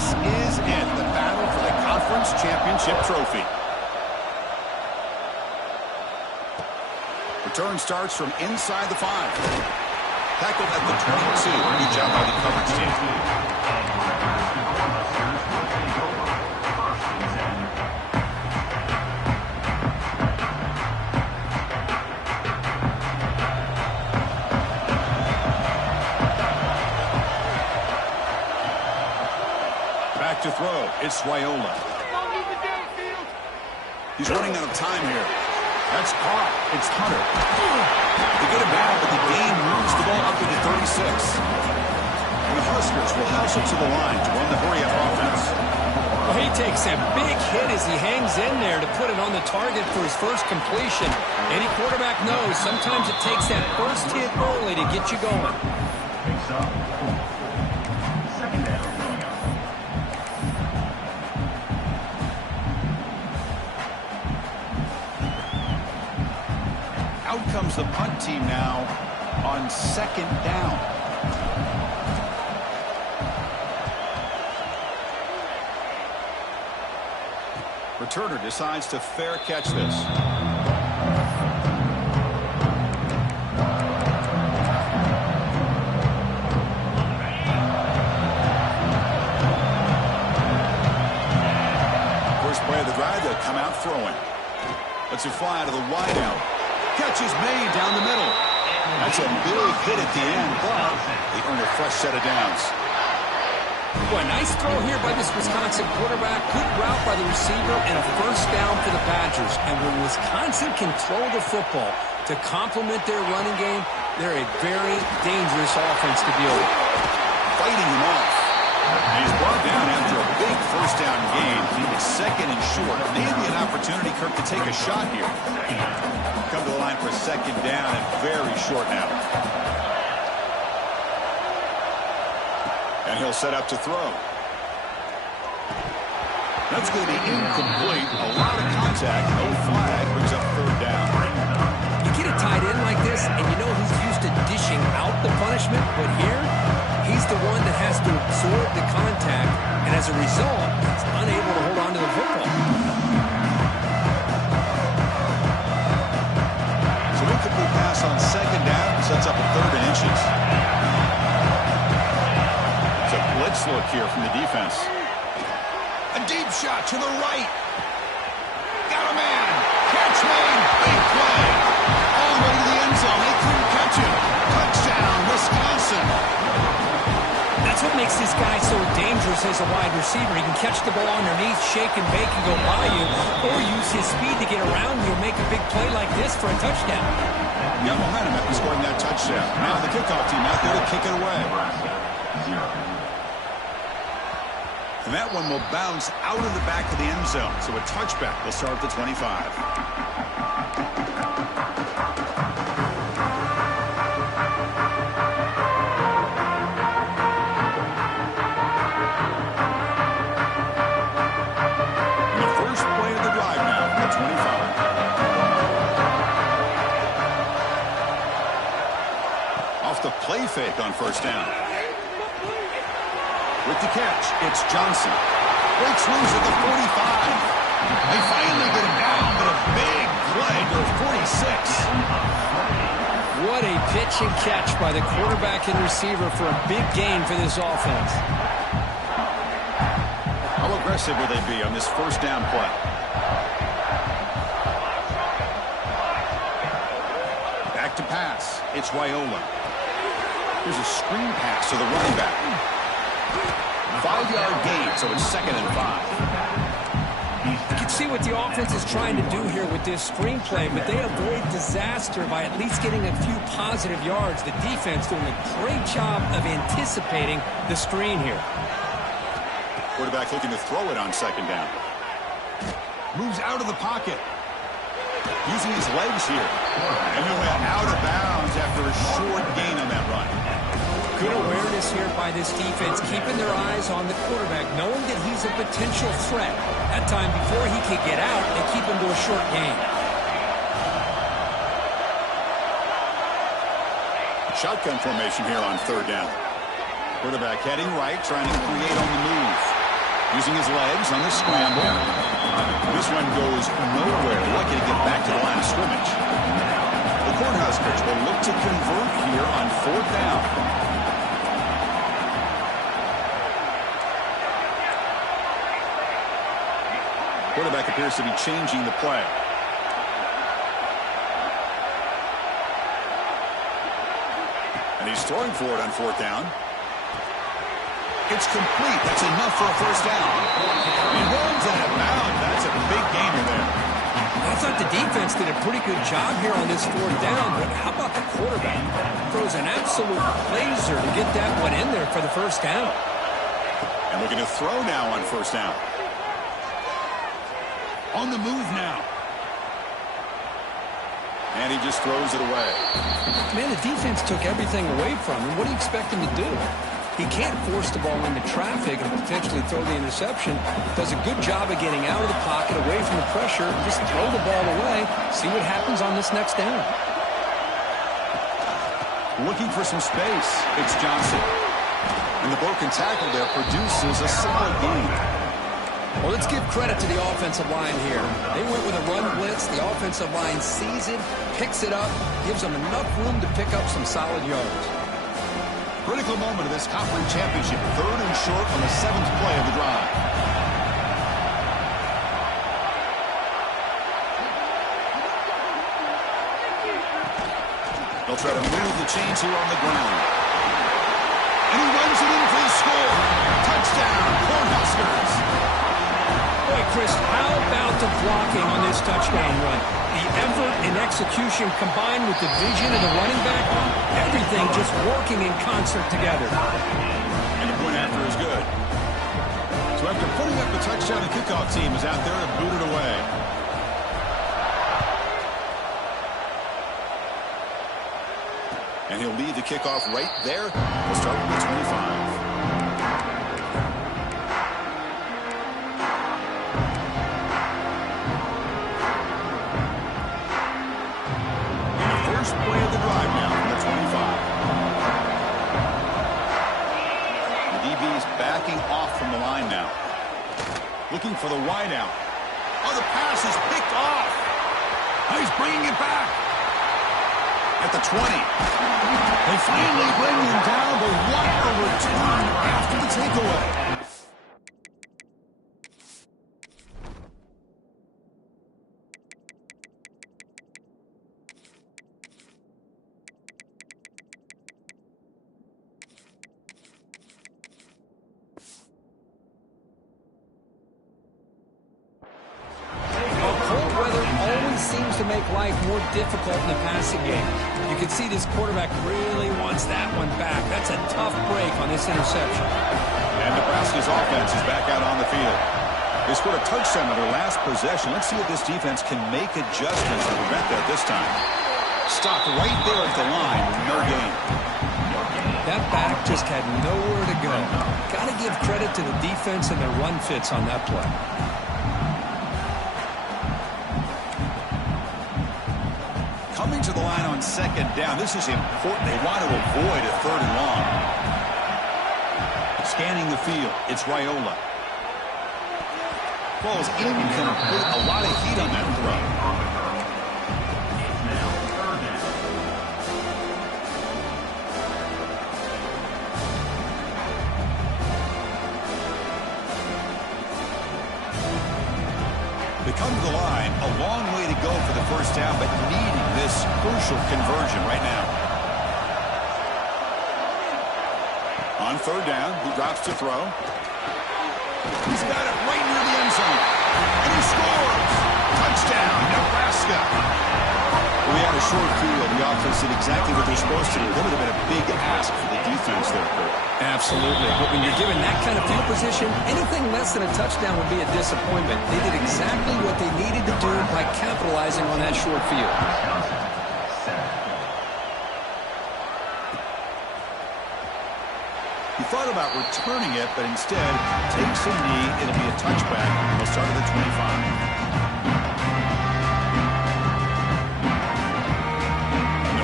this is it, the battle for the conference championship trophy. Return starts from inside the 5. Tackled at the 22. Good job by the coverage team. Back to throw. It's Raiola. He's running out of time here. That's caught. It's Hunter. They get it back, but the game moves the ball up to the 36. And the Huskers will house it to the line to run the hurry-up offense. Well, he takes a big hit as he hangs in there to put it on the target for his first completion. Any quarterback knows sometimes it takes that first hit early to get you going. Second down. Out comes the punt team now on second down. Returner decides to fair catch this. First play of the drive, they'll come out throwing. Lets it fly to the wideout. Catch is made down the middle. That's a big hit at the end, but they earn a fresh set of downs. Boy, nice throw here by this Wisconsin quarterback. Good route by the receiver and a first down for the Badgers. And when Wisconsin can throw the football to complement their running game, they're a very dangerous offense to deal with. Fighting him off. And he's brought down after a big first down gain. It's second and short. Maybe an opportunity, Kirk, to take a shot here. Come to the line for second down and very short now. And he'll set up to throw. That's going to be incomplete. A lot of contact. No flag. Brings up third down. You get a tight end like this, and you know he's used to dishing out the punishment, but here, he's the one that has to absorb the contact, and as a result, he's unable to hold on to the football. So incomplete pass on second down sets up a third and inches. It's a blitz look here from the defense. A deep shot to the right. Got a man. Catch made. Big play. All the way to the end zone. They couldn't catch him. Touchdown, Wisconsin. That's what makes this guy so dangerous as a wide receiver. He can catch the ball underneath, shake and bake and go by you, or use his speed to get around you and make a big play like this for a touchdown. Got behind him after scoring that touchdown. Now the kickoff team out there to kick it away. And that one will bounce out of the back of the end zone. So a touchback will start at the 25. The play fake on first down. With the catch, it's Johnson. Breaks loose at the 45. They finally get him down, but a big play to the 46. What a pitch and catch by the quarterback and receiver for a big gain for this offense. How aggressive will they be on this first down play? Back to pass. It's Raiola. Here's a screen pass to the running back. 5-yard gain, so it's 2nd and 5. You can see what the offense is trying to do here with this screen play, but they avoid disaster by at least getting a few positive yards. The defense doing a great job of anticipating the screen here. Quarterback looking to throw it on second down. Moves out of the pocket. Using his legs here. And he went out of bounds after a short gain on that run. Good awareness here by this defense, keeping their eyes on the quarterback, knowing that he's a potential threat. That time, before he could get out, they keep him to a short gain. Shotgun formation here on third down. Quarterback heading right, trying to create on the move. Using his legs on the scramble. This one goes nowhere. Lucky to get back to the line of scrimmage. The Cornhuskers will look to convert here on 4th down. Quarterback appears to be changing the play. And he's throwing for it on 4th down. It's complete. That's enough for a first down. He runs out of bounds. That's a big gainer there. I thought the defense did a pretty good job here on this 4th down, but how about the quarterback? Throws an absolute laser to get that one in there for the first down. And looking to throw now on 1st down. On the move now. And he just throws it away. Man, the defense took everything away from him. What do you expect him to do? He can't force the ball into traffic and potentially throw the interception. Does a good job of getting out of the pocket, away from the pressure, just throw the ball away, see what happens on this next down. Looking for some space. It's Johnson. And the broken tackle there produces a solid gain. Well, let's give credit to the offensive line here. They went with a run blitz. The offensive line sees it, picks it up, gives them enough room to pick up some solid yards. Critical moment of this conference championship. 3rd and short on the 7th play of the drive. They'll try to move the chains here on the ground. And he runs it in for the score. Touchdown, Cornhuskers. Boy, Chris, how about the blocking on this touchdown run? The effort and execution combined with the vision of the running back, everything just working in concert together. And the point after is good. So after putting up the touchdown, the kickoff team is out there to boot it away. And he'll lead the kickoff right there. We'll start with the 25. Play of the drive now from the 25. The DB's backing off from the line now. Looking for the wide out. Oh, the pass is picked off. Oh, he's bringing it back. At the 20. They finally bring him down, but what a return after the takeaway. Seems to make life more difficult in the passing game. You can see this quarterback really wants that one back. That's a tough break on this interception. And Nebraska's offense is back out on the field. They scored a touchdown on their last possession. Let's see if this defense can make adjustments to prevent that this time. Stopped right there at the line with no gain. That back just had nowhere to go. Got to give credit to the defense and their run fits on that play. Coming to the line on 2nd down. This is important. They want to avoid a 3rd and long. Scanning the field. It's Raiola. Falls incomplete. A lot of heat on that throw. They come to the line, a long way to go for the first down, but needing this crucial conversion right now. On 3rd down, he drops to throw. He's got it right near the end zone. And he scores! Touchdown, Nebraska! Well, we had a short field. The offense did exactly what they're supposed to do. That would have been a big ask for the defense there, Kurt. Absolutely. But when you're given that kind of field position, anything less than a touchdown would be a disappointment. They did exactly what they needed to do by capitalizing on that short field. He thought about returning it, but instead takes a knee. It'll be a touchback. He'll start at the 25.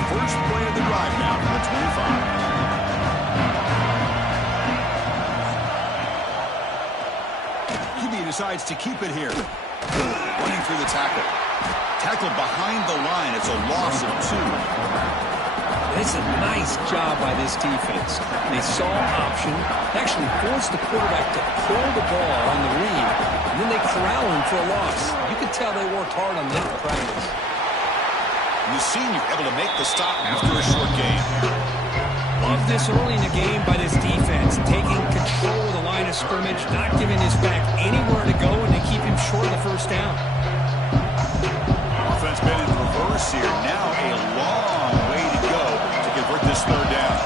First play of the drive now from the 25. QB decides to keep it here. Running through the tackle. Tackle behind the line. It's a loss of 2. It's a nice job by this defense. They saw option, actually forced the quarterback to pull the ball on the read, and then they corral him for a loss. You could tell they worked hard on that in practice. The senior able to make the stop after a short gain. Love this early in the game by this defense, taking control of the line of scrimmage, not giving this back anywhere to go, and they keep him short of the first down. Offense been in reverse here. Now a long way to go to convert this third down.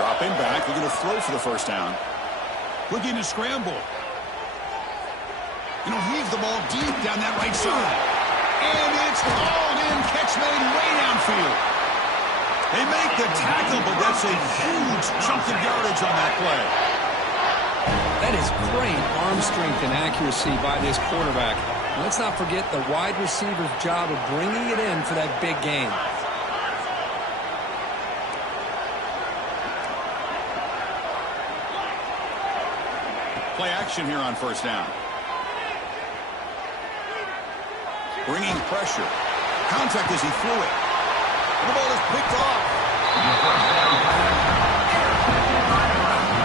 Dropping back, looking to throw for the first down. Looking to scramble. And he'll heave the ball deep down that right side. And it's hauled in. Catch made way downfield. They make the tackle, but that's a huge chunk of yardage on that play. That is great arm strength and accuracy by this quarterback. Let's not forget the wide receiver's job of bringing it in for that big gain. Play action here on first down. Bringing pressure. Contact as he threw it. And the ball is picked off.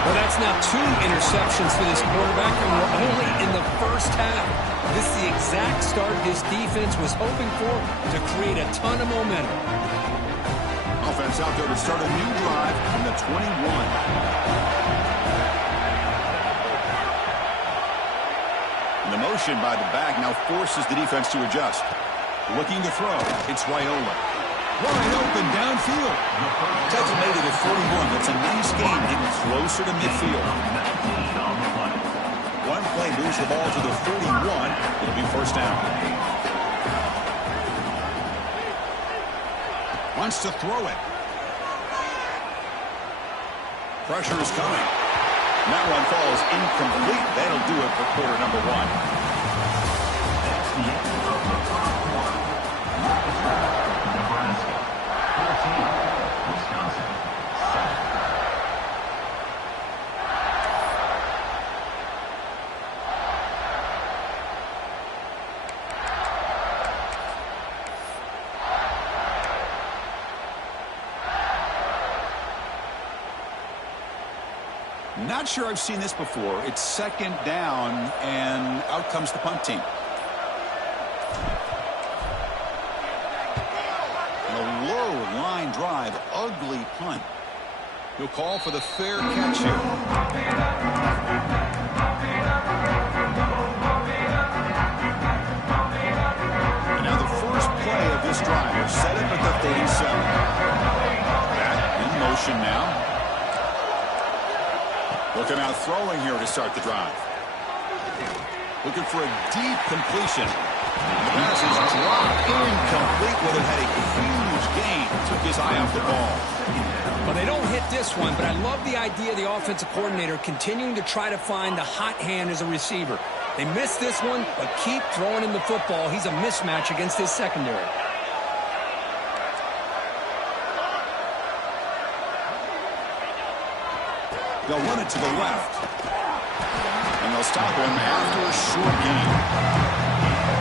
Well, that's now 2 interceptions for this quarterback, and we're only in the first half. This is the exact start his defense was hoping for to create a ton of momentum. Offense out there to start a new drive from the 21. And the motion by the back now forces the defense to adjust. Looking to throw. It's Wyola. Wide open downfield. Designated at 41. That's a nice gain, getting closer to midfield. One play moves the ball to the 41. It'll be first down. Wants to throw it. Pressure is coming. And that one falls incomplete. That'll do it for quarter number 1. Nebraska, 14, Wisconsin, 7. Not sure I've seen this before. It's second down, and out comes the punt team. A low line drive, ugly punt. He'll call for the fair catch here. And now the first play of this drive will set up at the 37. Back in motion now. Looking out throwing here to start the drive. Looking for a deep completion. The pass is dropped incomplete. Would have had a huge gain. Took his eye off the ball. Well, they don't hit this one, but I love the idea of the offensive coordinator continuing to try to find the hot hand as a receiver. They missed this one, but keep throwing him the football. He's a mismatch against his secondary. They'll run it to the left. And they'll stop him after a short gain.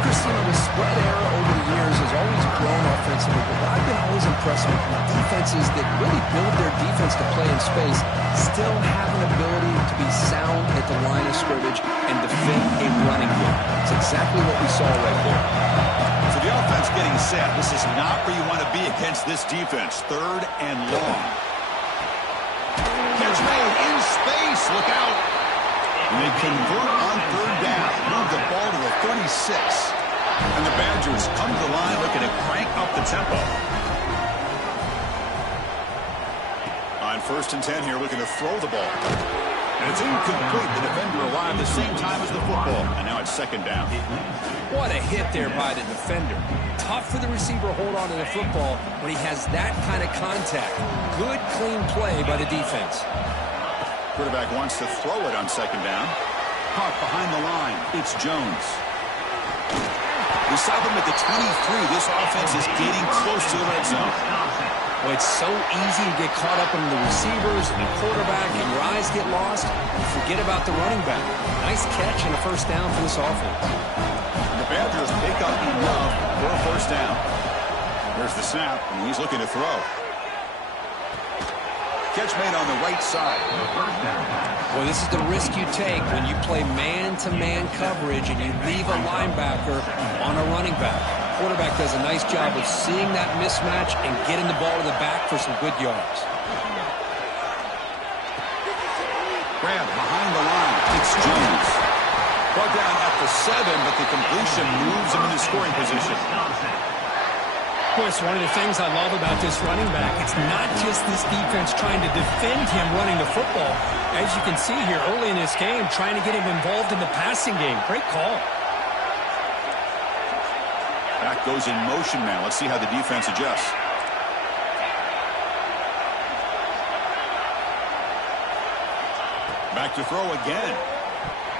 Christian, the spread era over the years has always grown offensively, but what I've been always impressed with defenses that really build their defense to play in space still have an ability to be sound at the line of scrimmage and defend a running game. It's exactly what we saw right there. So the offense getting set. This is not where you want to be against this defense. Third and long. Catch made in space. Look out. And they convert on third down. Move the ball to the 36. And the Badgers come to the line looking to crank up the tempo. On first and 10 here, looking to throw the ball. And it's incomplete. The defender arrived the same time as the football. And now it's second down. What a hit there by the defender. Tough for the receiver to hold on to the football when he has that kind of contact. Good, clean play by the defense. Quarterback wants to throw it on second down. Caught behind the line. It's Jones. We saw them at the 23. This offense is getting close to the red zone. Well, it's so easy to get caught up in the receivers and the quarterback, and your eyes get lost. You forget about the running back. Nice catch and a first down for this offense. The Badgers pick up enough for a first down. There's the snap, and he's looking to throw. Catch made on the right side. Well, this is the risk you take when you play man-to-man coverage and you leave a linebacker on a running back. Quarterback does a nice job of seeing that mismatch and getting the ball to the back for some good yards. Grab behind the line. It's Jones. Brought down at the 7, but the completion moves him into scoring position. Of course, one of the things I love about this running back, it's not just this defense trying to defend him running the football. As you can see here early in this game, trying to get him involved in the passing game. Great call. Back goes in motion now. Let's see how the defense adjusts. Back to throw again.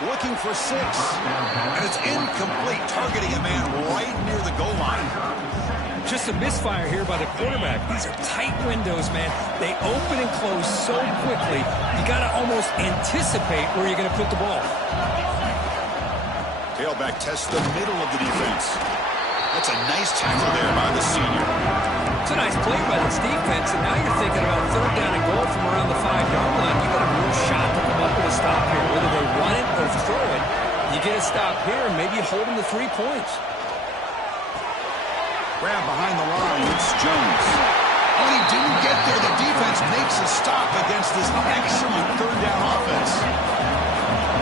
Looking for 6. And it's incomplete, targeting a man right near the goal line. Just a misfire here by the quarterback. These are tight windows, man. They open and close so quickly, you got to almost anticipate where you're going to put the ball. Tailback tests the middle of the defense. That's a nice tackle there by the senior. It's a nice play by this defense, and now you're thinking about third down and goal from around the 5-yard line. You got a real shot to come up with a stop here. Whether they run it or throw it, you get a stop here and maybe hold them to 3 points. Grab behind the line. It's Jones. Oh, he didn't get there. The defense makes a stop against this excellent third down offense.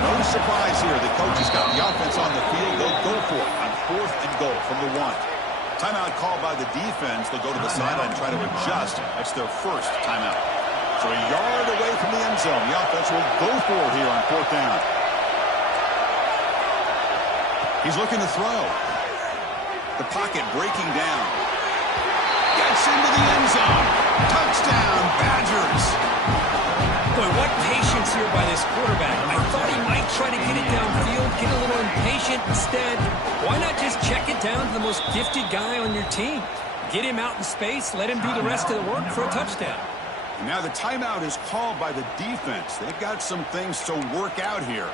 No surprise here. The coach has got the offense on the field. They'll go for it on 4th and goal from the 1. Timeout called by the defense. They'll go to the sideline and try to adjust. That's their first timeout. So a yard away from the end zone. The offense will go for it here on 4th down. He's looking to throw. The pocket breaking down. Gets into the end zone. Touchdown, Badgers. Boy, what patience here by this quarterback. I thought he might try to get it downfield, get a little impatient. Instead, why not just check it down to the most gifted guy on your team? Get him out in space, let him do the rest of the work for a touchdown. And now the timeout is called by the defense. They've got some things to work out here.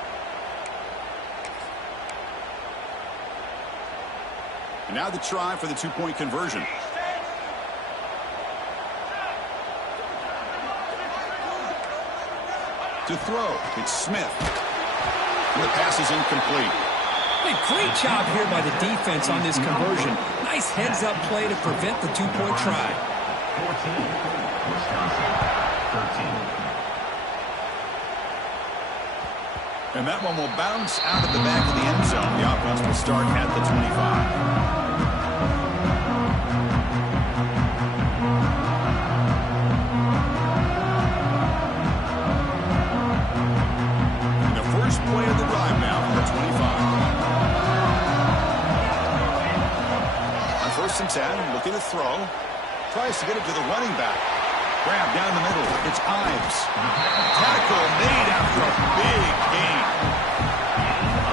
And now the try for the 2-point conversion. To throw, it's Smith. And the pass is incomplete. A great job here by the defense on this conversion. Nice heads-up play to prevent the 2-point try. 14, Wisconsin, 13. And that one will bounce out at the back of the end zone. The offense will start at the 25. Play of the drive now from the 25. On 1st and 10, looking to throw. Tries to get it to the running back. Grab down the middle. It's Ives. Tackle made after a big gain.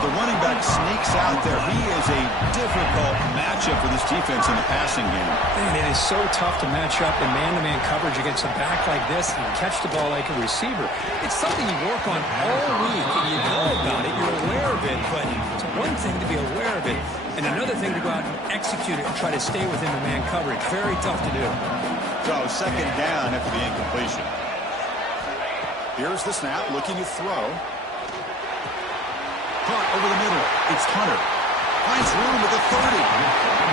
The running back sneaks out there. He is a difficult matchup for this defense in the passing game. Man, it is so tough to match up in man-to-man coverage against a back like this and catch the ball like a receiver. It's something you work on all week, and you know about it, you're aware of it, but it's one thing to be aware of it, and another thing to go out and execute it and try to stay within the man coverage. Very tough to do. So, 2nd down after the incompletion. Here's the snap, looking to throw. Caught over the middle. It's Hunter. Finds room at the 30.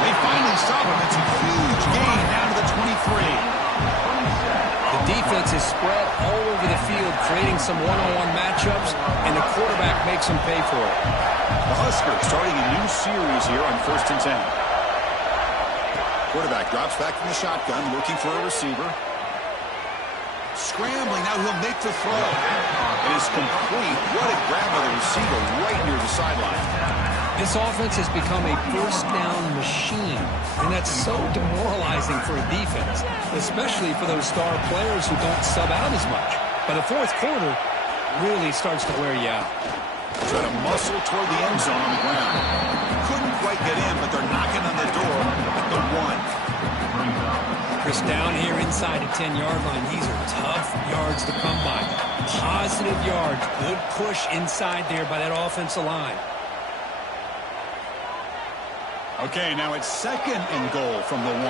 They finally stop him. It's a huge gain down to the 23. The defense is spread all over the field, creating some one-on-one matchups, and the quarterback makes them pay for it. The Huskers starting a new series here on 1st and 10. Quarterback drops back from the shotgun, looking for a receiver. Scrambling, now he'll make the throw. It is complete. What a grab by the receiver right near the sideline. This offense has become a first down machine, and that's so demoralizing for a defense, especially for those star players who don't sub out as much. By the 4th quarter, really starts to wear you out. Trying to muscle toward the end zone on the ground. Couldn't quite get in, but they're knocking on the door at the 1. Chris, down here inside the 10-yard line, these are tough yards to come by. Positive yards. Good push inside there by that offensive line. Okay, now it's 2nd and goal from the 1.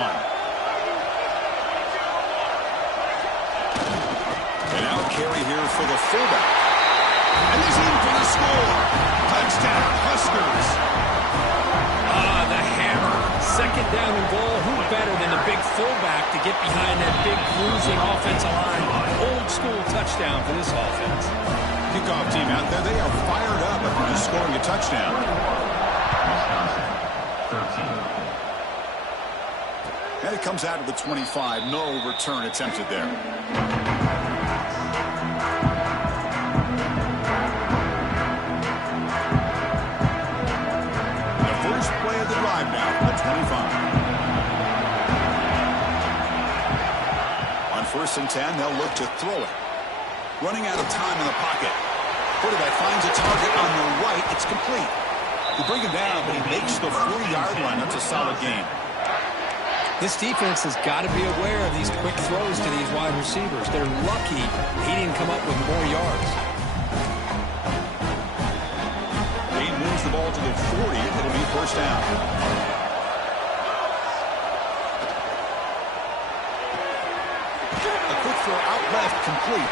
And now carry here for the fullback. And he's in for the score. Touchdown, Huskers. Ah, the hammer. 2nd down and goal. Who better than the big fullback to get behind that big cruising offensive line? Old school touchdown for this offense. Kickoff team out there, they are fired up after just scoring a touchdown. Wisconsin, 13. And it comes out of the 25. No return attempted there. The first play of the drive now from the 25. On 1st and 10, they'll look to throw it. Running out of time in the pocket. Quarterback finds a target on the right. It's complete. They bring him down, but he makes the 40-yard line. That's a solid game. This defense has got to be aware of these quick throws to these wide receivers. They're lucky he didn't come up with more yards. He moves the ball to the 40. It'll be 1st down. A quick throw out left, complete.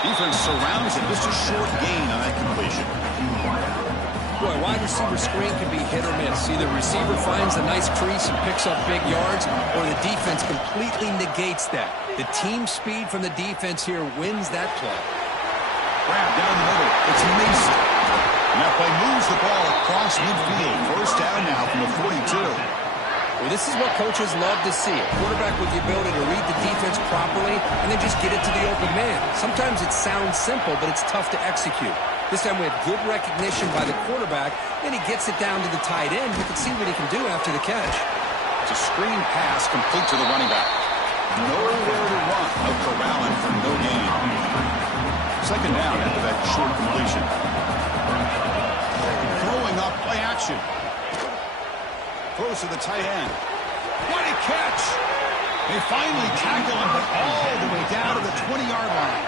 Defense surrounds it. Just a short gain on that completion. Boy, wide receiver screen can be hit or miss. Either receiver finds a nice crease and picks up big yards, or the defense completely negates that. The team speed from the defense here wins that play. Grab down the middle. It's Mason. And that play moves the ball across midfield. 1st down now from the 42. Well, this is what coaches love to see. A quarterback with the ability to read the defense properly and then just get it to the open man. Sometimes it sounds simple, but it's tough to execute. This time we have good recognition by the quarterback, and he gets it down to the tight end. You can see what he can do after the catch. It's a screen pass complete to the running back. Nowhere to run. No corralling for no gain. 2nd down after that short completion. Throwing up play action. Throws to the tight end. What a catch! They finally tackle him, but all the way down to the 20-yard line.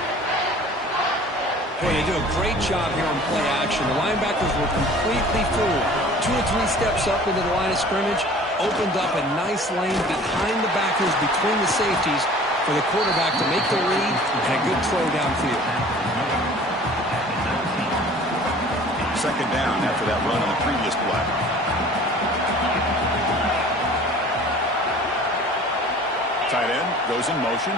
Boy, they do a great job here on play action. The linebackers were completely fooled. 2 or 3 steps up into the line of scrimmage, opened up a nice lane behind the backers, between the safeties, for the quarterback to make the read and a good throw downfield. 2nd down after that run on the previous play. Tight end goes in motion.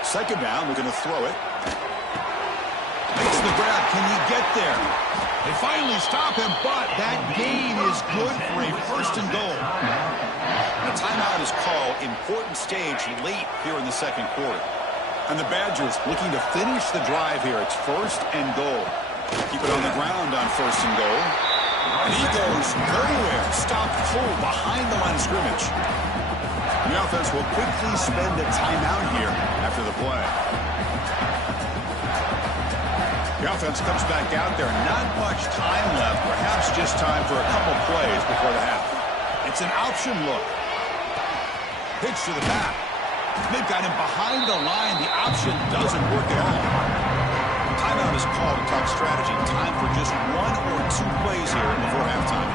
Second down, we're going to throw it. Makes the grab. Can he get there? They finally stop him, but that gain is good for a 1st and goal. A timeout is called. Important stage late here in the 2nd quarter. And the Badgers looking to finish the drive here. It's 1st and goal. Keep it on the ground on 1st and goal. And he goes nowhere. Stopped full behind the line of scrimmage. The offense will quickly spend a timeout here after the play. The offense comes back out there. Not much time left. Perhaps just time for a couple plays before the half. It's an option look. Pitch to the back. They've got him behind the line. The option doesn't work at all. Timeout is called to talk strategy. Time for just 1 or 2 plays here before halftime.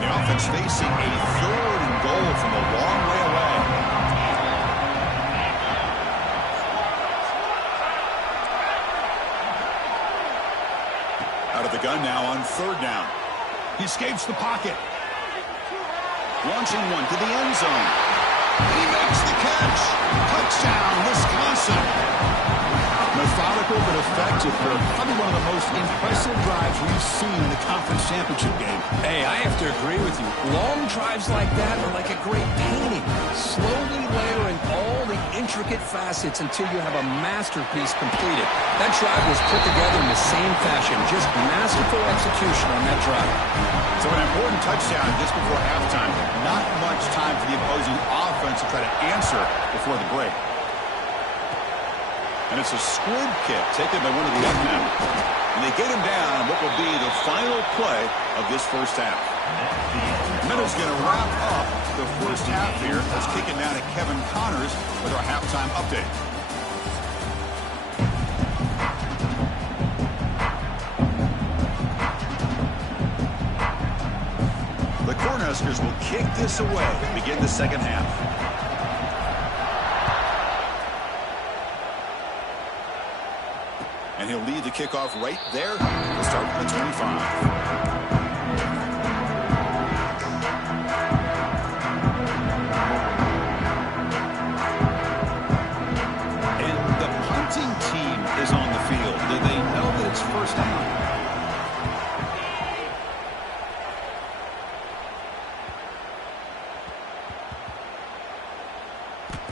The offense facing a 3rd and goal from a long way away. Out of the gun now on 3rd down. He escapes the pocket. Launching one to the end zone. He makes the catch. Touchdown, Wisconsin. Methodical but effective for probably one of the most impressive drives we've seen in the conference championship game. Hey, I have to agree with you. Long drives like that are like a great painting. Slowly layering all the intricate facets until you have a masterpiece completed. That drive was put together in the same fashion. Just masterful execution on that drive. So an important touchdown just before halftime. Not much time for the opposing offense to try to answer before the break. And it's a squib kick taken by one of the young men. And they get him down on what will be the final play of this first half. Minutes going to wrap up the first half here. Let's kick it down to Kevin Connors with our halftime update. The Cornhuskers will kick this away to begin the second half. And he'll lead the kickoff right there. We'll start from the 25. And the punting team is on the field. Do they know that it's first down?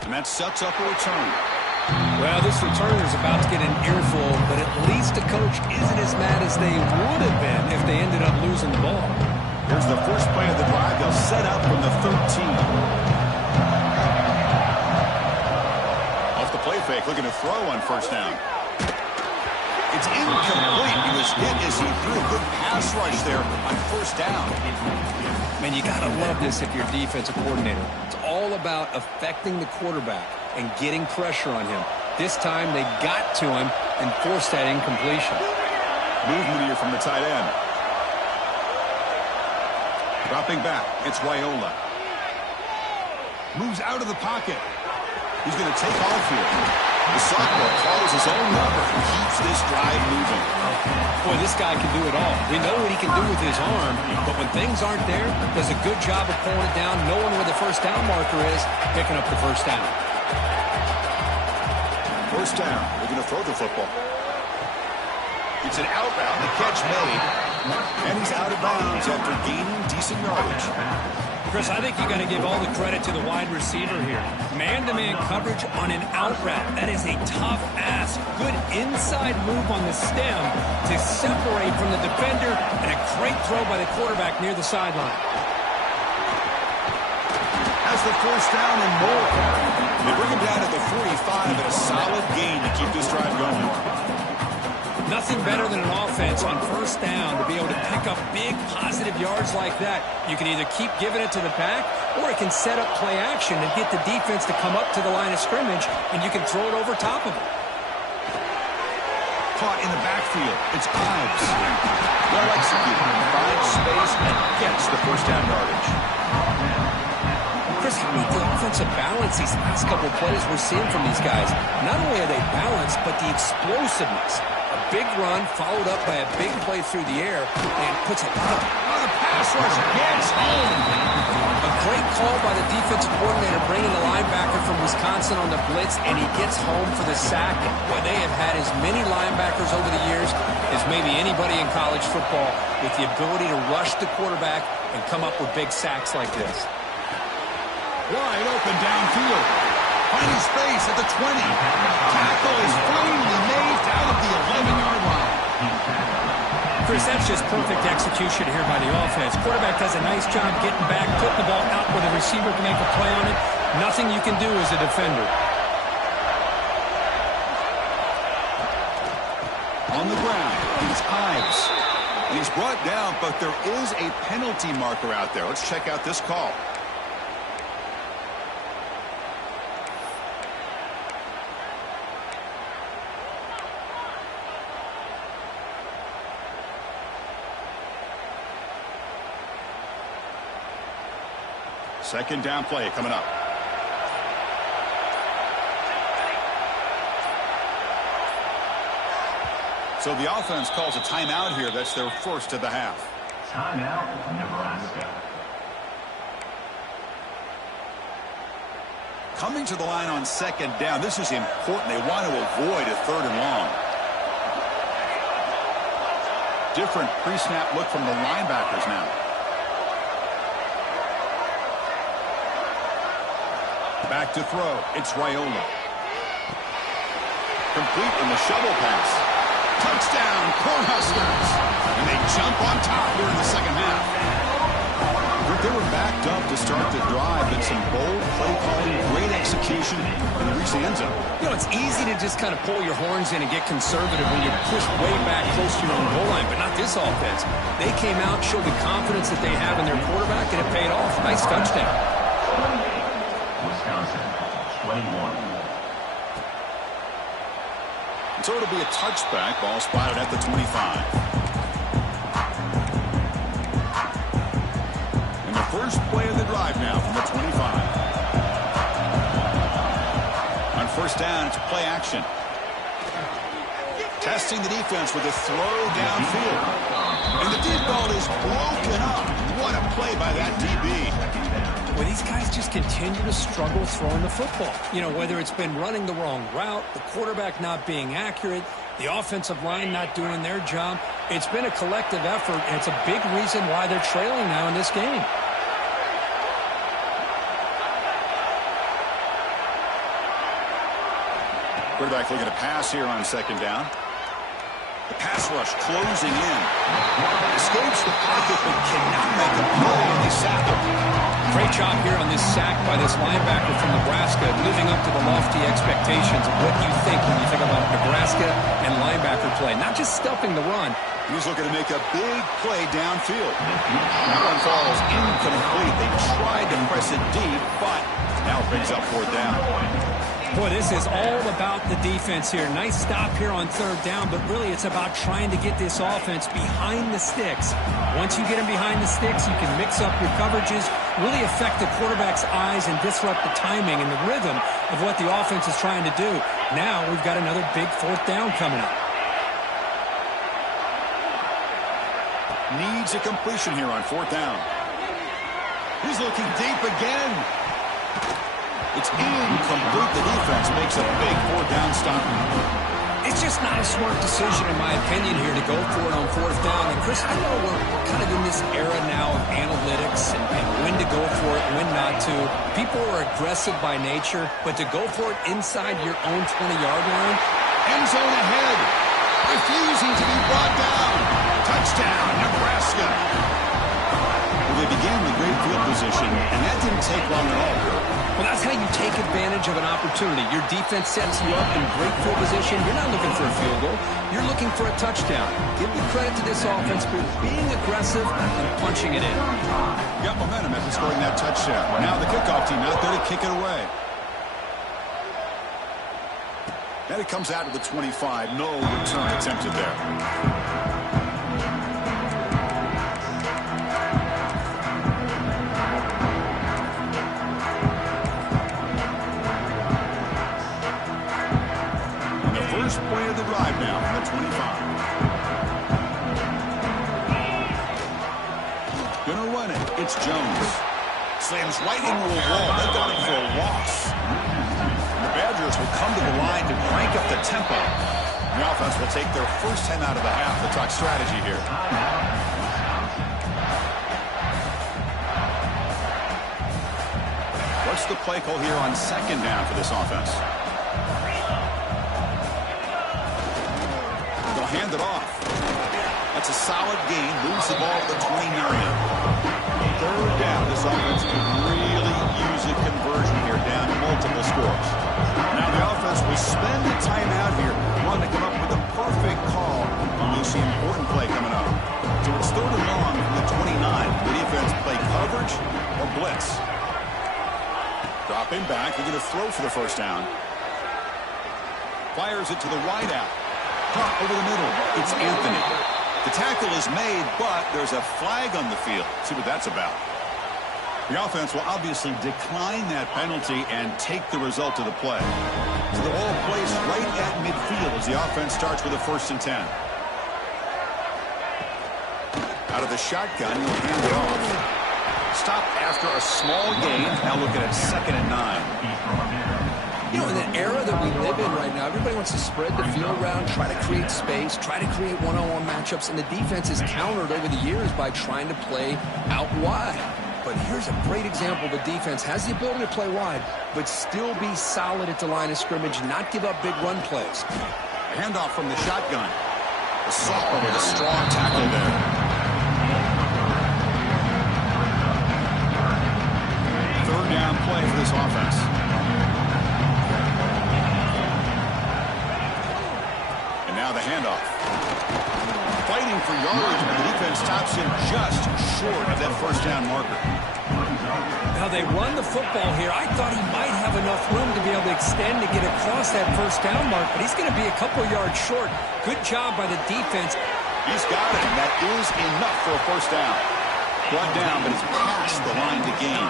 And that sets up a return. Well, this returner is about to get an earful, but at least the coach isn't as mad as they would have been if they ended up losing the ball. Here's the first play of the drive. They'll set up from the 13. Off the play fake, looking to throw on first down. It's incomplete. He was hit as he threw a good pass rush there on first down. Man, you got to love this if you're a defensive coordinator. It's all about affecting the quarterback and getting pressure on him. This time they got to him and forced that incompletion. Movement here from the tight end. Dropping back, it's Raiola. Moves out of the pocket. He's going to take off here. The sophomore calls his own number and keeps this drive moving. Boy, this guy can do it all. We know what he can do with his arm, but when things aren't there, does a good job of pulling it down, knowing where the first down marker is, picking up the first down. First down. They're going to throw the football. It's an out route. The catch made. And he's out of bounds after gaining decent yardage. Chris, I think you got to give all the credit to the wide receiver here. Man-to-man coverage on an out route. That is a tough ask. Good inside move on the stem to separate from the defender, and a great throw by the quarterback near the sideline. Has the first down and more. They bring him down at the 45 and a solid gain to keep this drive going. Nothing better than an offense on first down to be able to pick up big positive yards like that. You can either keep giving it to the back, or it can set up play action and get the defense to come up to the line of scrimmage, and you can throw it over top of it. Caught in the backfield. It's Ives. Well executed. Finds space and gets the first down yardage. Chris, how about the offensive balance these last couple of plays we're seeing from these guys? Not only are they balanced, but the explosiveness. A big run followed up by a big play through the air, and puts a lot of pass rush. Gets home. A great call by the defensive coordinator bringing the linebacker from Wisconsin on the blitz, and he gets home for the sack. Boy, they have had as many linebackers over the years as maybe anybody in college football with the ability to rush the quarterback and come up with big sacks like this. Wide open downfield. Finding space at the 20. Tackle is finally made out of the 11-yard line. Chris, that's just perfect execution here by the offense. Quarterback does a nice job getting back, putting the ball out where the receiver can make a play on it. Nothing you can do as a defender. On the ground, it's Ives. And he's brought down, but there is a penalty marker out there. Let's check out this call. Second down play coming up. So the offense calls a timeout here. That's their first of the half. Timeout, Nebraska. Coming to the line on second down. This is important. They want to avoid a third and long. Different pre-snap look from the linebackers now. Back to throw. It's Raiola. Complete in the shovel pass. Touchdown, Cornhuskers. And they jump on top here in the second half. They're at They were backed up to start the drive, but some bold play calling, great execution, and they reached the end zone. You know, it's easy to just kind of pull your horns in and get conservative when you're pushed way back close to your own goal line, but not this offense. They came out, showed the confidence that they have in their quarterback, and it paid off. Nice touchdown. Wisconsin, 21. So it'll be a touchback. Ball spotted at the 25. And the first play of the drive now from the 25. On first down, it's play action. Testing the defense with a throw downfield. And the deep ball is broken up. What a play by that DB. Well, these guys just continue to struggle throwing the football. You know, whether it's been running the wrong route, the quarterback not being accurate, the offensive line not doing their job. It's been a collective effort, and it's a big reason why they're trailing now in this game. Quarterback looking to pass here on second down. The pass rush closing in. Escapes the pocket, but cannot make a play, and they sack him. Great job here on this sack by this linebacker from Nebraska, living up to the lofty expectations of what you think when you think about Nebraska and linebacker play. Not just stuffing the run. He was looking to make a big play downfield. That one falls incomplete. They tried to press it deep, but now it brings up fourth down. Boy, this is all about the defense here. Nice stop here on third down, but really it's about trying to get this offense behind the sticks. Once you get them behind the sticks, you can mix up your coverages, really affect the quarterback's eyes and disrupt the timing and the rhythm of what the offense is trying to do. Now we've got another big fourth down coming up. Needs a completion here on fourth down. He's looking deep again. It's incomplete. The defense makes a big fourth down stop. It's just not a smart decision, in my opinion, here to go for it on fourth down. And, Chris, I know we're kind of in this era now of analytics and when to go for it, when not to. People are aggressive by nature, but to go for it inside your own 20-yard line. End zone ahead. Refusing to be brought down. Touchdown, Nebraska. Well, they began with great field position, and that didn't take long at all. Well, that's how you take advantage of an opportunity. Your defense sets you up in great field position. You're not looking for a field goal. You're looking for a touchdown. Give the credit to this offense for being aggressive and punching it in. Got momentum after scoring that touchdown. Now the kickoff team out there to kick it away. And it comes out to the 25. No return attempted there. First play of the drive now from the 25. Gonna run it. It's Jones. Slams right into a wall. They got it for a loss. The Badgers will come to the line to crank up the tempo. The offense will take their first 10 out of the half to talk strategy here. What's the play call here on second down for this offense? Hand it off. That's a solid gain. Moves the ball to the 29. Third down. This offense can really use a conversion here, down multiple scores. Now the offense will spend the timeout here, wanting to come up with a perfect call on this important play coming up. So it's third and long from the 29. The defense play coverage or blitz. Dropping back. They're going to throw for the first down. Fires it to the right out. Over the middle, it's Anthony. The tackle is made, but there's a flag on the field. See what that's about. The offense will obviously decline that penalty and take the result of the play. So the ball plays right at midfield as the offense starts with a 1st and 10. Out of the shotgun, he'll hand it off. Stop after a small gain. Now looking at 2nd and 9. You know, in the era that we live in right now, everybody wants to spread the field around, try to create space, try to create one-on-one matchups, and the defense is countered over the years by trying to play out wide. But here's a great example. The defense has the ability to play wide, but still be solid at the line of scrimmage, not give up big run plays. Handoff from the shotgun. The sophomore with a strong tackle there. third down play for this offense. And now the handoff. Fighting for yardage, but the defense stops him just short of that first down marker. Now they run the football here. I thought he might have enough room to be able to extend to get across that first down mark, but he's going to be a couple yards short. Good job by the defense. He's got it, and that is enough for a first down. Brought down, but it's past the line to gain.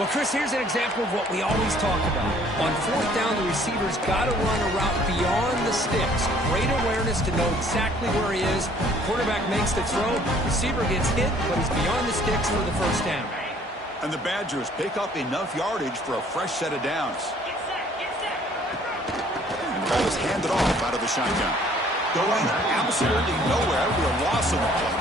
Well, Chris, here's an example of what we always talk about. On fourth down, the receiver's got to run a route beyond the sticks. Great awareness to know exactly where he is. Quarterback makes the throw. Receiver gets hit, but he's beyond the sticks for the first down. And the Badgers pick up enough yardage for a fresh set of downs. And the ball is handed off out of the shotgun. Going absolutely nowhere with a loss of the play.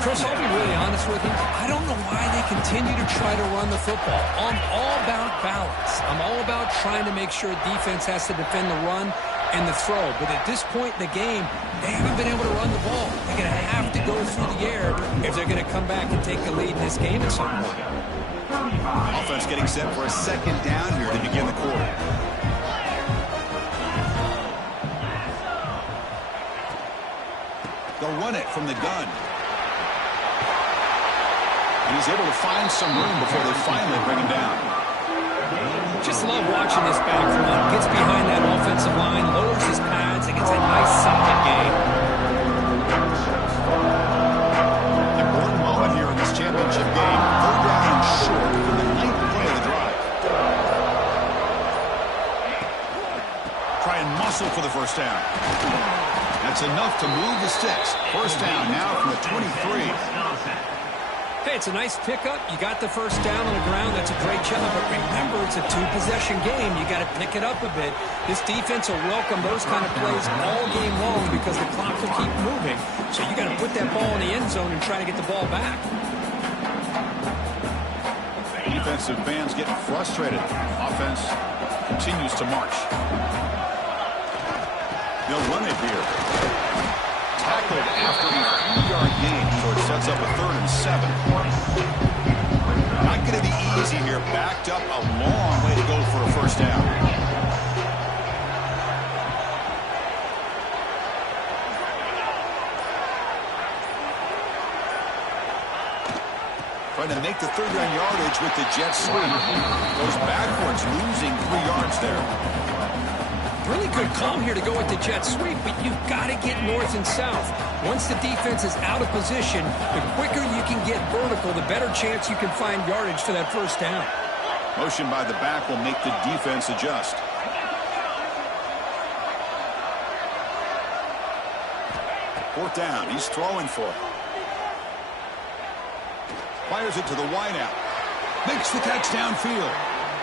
Chris, I'll be really honest with you. I don't know why they continue to try to run the football. I'm all about balance. I'm all about trying to make sure defense has to defend the run and the throw. But at this point in the game, they haven't been able to run the ball. They're going to have to go through the air if they're going to come back and take the lead in this game at some point. Offense getting set for a second down here to begin the quarter. They'll run it from the gun. And he's able to find some room before they finally bring him down. Just love watching this back front. Gets behind that offensive line, lowers his pads, and gets a nice solid gain. Important moment here in this championship game. Third down and short for the 9th play of the drive. Try and muscle for the first down. That's enough to move the sticks. First down now from the 23. Hey, it's a nice pickup. You got the first down on the ground. That's a great job. But remember, it's a two-possession game. You got to pick it up a bit. This defense will welcome those kind of plays all game long because the clock will keep moving. So you got to put that ball in the end zone and try to get the ball back. Defensive fans getting frustrated. Offense continues to march. They'll run it here. Tackled after a 3-yard gain, so it sets up a 3rd and 7. Not going to be easy here. Backed up a long way to go for a first down. Trying to make the 3rd down yardage with the jet sweep. Goes backwards, losing 3 yards there. Really good call here to go with the jet sweep, but you've got to get north and south. Once the defense is out of position, the quicker you can get vertical, the better chance you can find yardage for that first down. Motion by the back will make the defense adjust. Fourth down, he's throwing for it. Fires it to the wideout. Makes the catch downfield.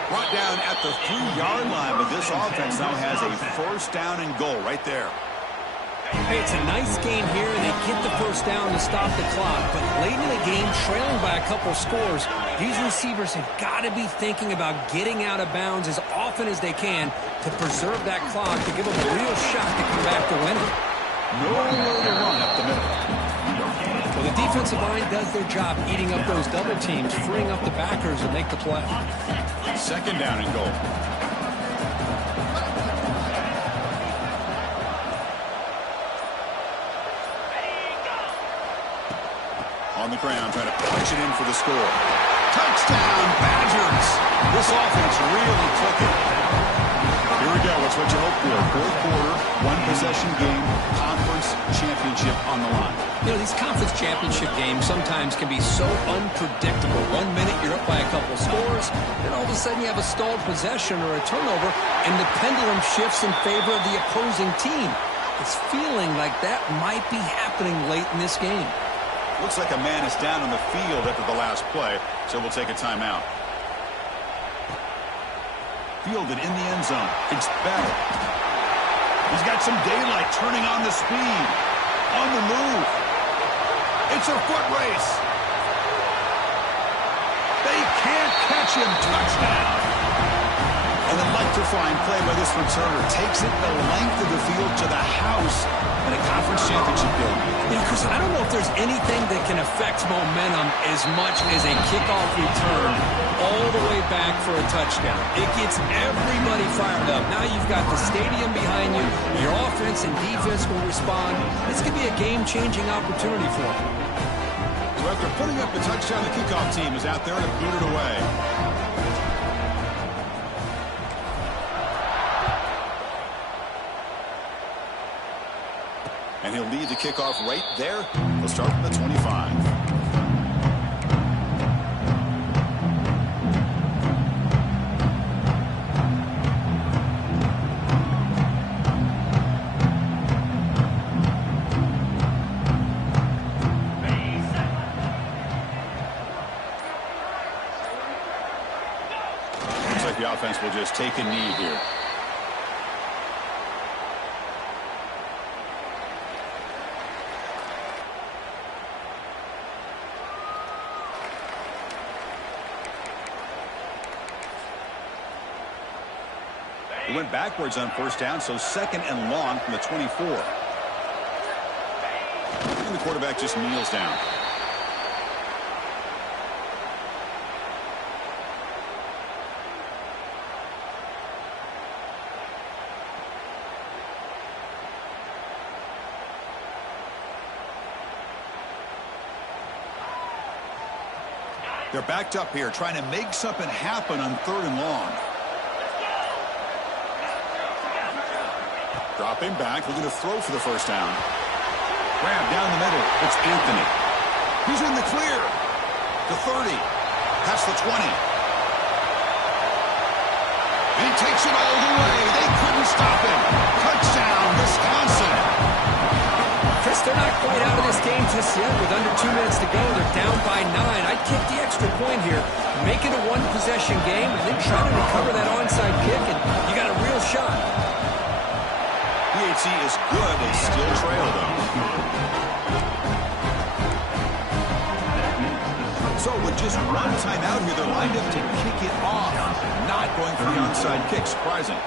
Brought down at the 3-yard line, but this offense now has a first down and goal right there. Hey, it's a nice game here, and they get the first down to stop the clock. But late in the game, trailing by a couple scores, these receivers have got to be thinking about getting out of bounds as often as they can to preserve that clock, to give them a real shot to come back to win it. Nowhere to run up the middle. Well, the defensive line does their job eating up those double teams, freeing up the backers to make the play. Second down and goal. On the ground, trying to punch it in for the score. Touchdown, Badgers! This offense really took it. Here we go. What's what you hope for? Fourth quarter, one-possession game, conference championship on the line. You know, these conference championship games sometimes can be so unpredictable. 1 minute you're up by a couple scores, then all of a sudden you have a stalled possession or a turnover, and the pendulum shifts in favor of the opposing team. It's feeling like that might be happening late in this game. Looks like a man is down on the field after the last play, so we'll take a timeout. Fielded in the end zone. It's better. He's got some daylight, turning on the speed. On the move. It's a foot race. They can't catch him. Touchdown. And I'd like to Electrifying play by this returner. Takes it the length of the field to the house in a conference championship game. Yeah, Chris, I don't know if there's anything that can affect momentum as much as a kickoff return all the way back for a touchdown. It gets everybody fired up. Now you've got the stadium behind you. Your offense and defense will respond. This could be a game-changing opportunity for them. So after putting up the touchdown, the kickoff team is out there to boot it away. And he'll lead the kickoff right there. He'll start from the 25. Looks like the offense will just take a knee here. He went backwards on first down, so second and long from the 24. And the quarterback just kneels down. They're backed up here, trying to make something happen on third and long. Dropping back, looking to throw for the first down. Grab down the middle. It's Anthony. He's in the clear. The 30. Past the 20. And he takes it all the way. They couldn't stop him. Touchdown, Wisconsin. Chris, they're not quite out of this game just yet. With under 2 minutes to go, they're down by 9. I'd kick the extra point here. Make it a one-possession game and then try to recover that onside kick, and you got a real shot. PHC is good. They still trail, though. So with just one timeout here, they're lined up to kick it off. Not going for the onside kick. Surprising.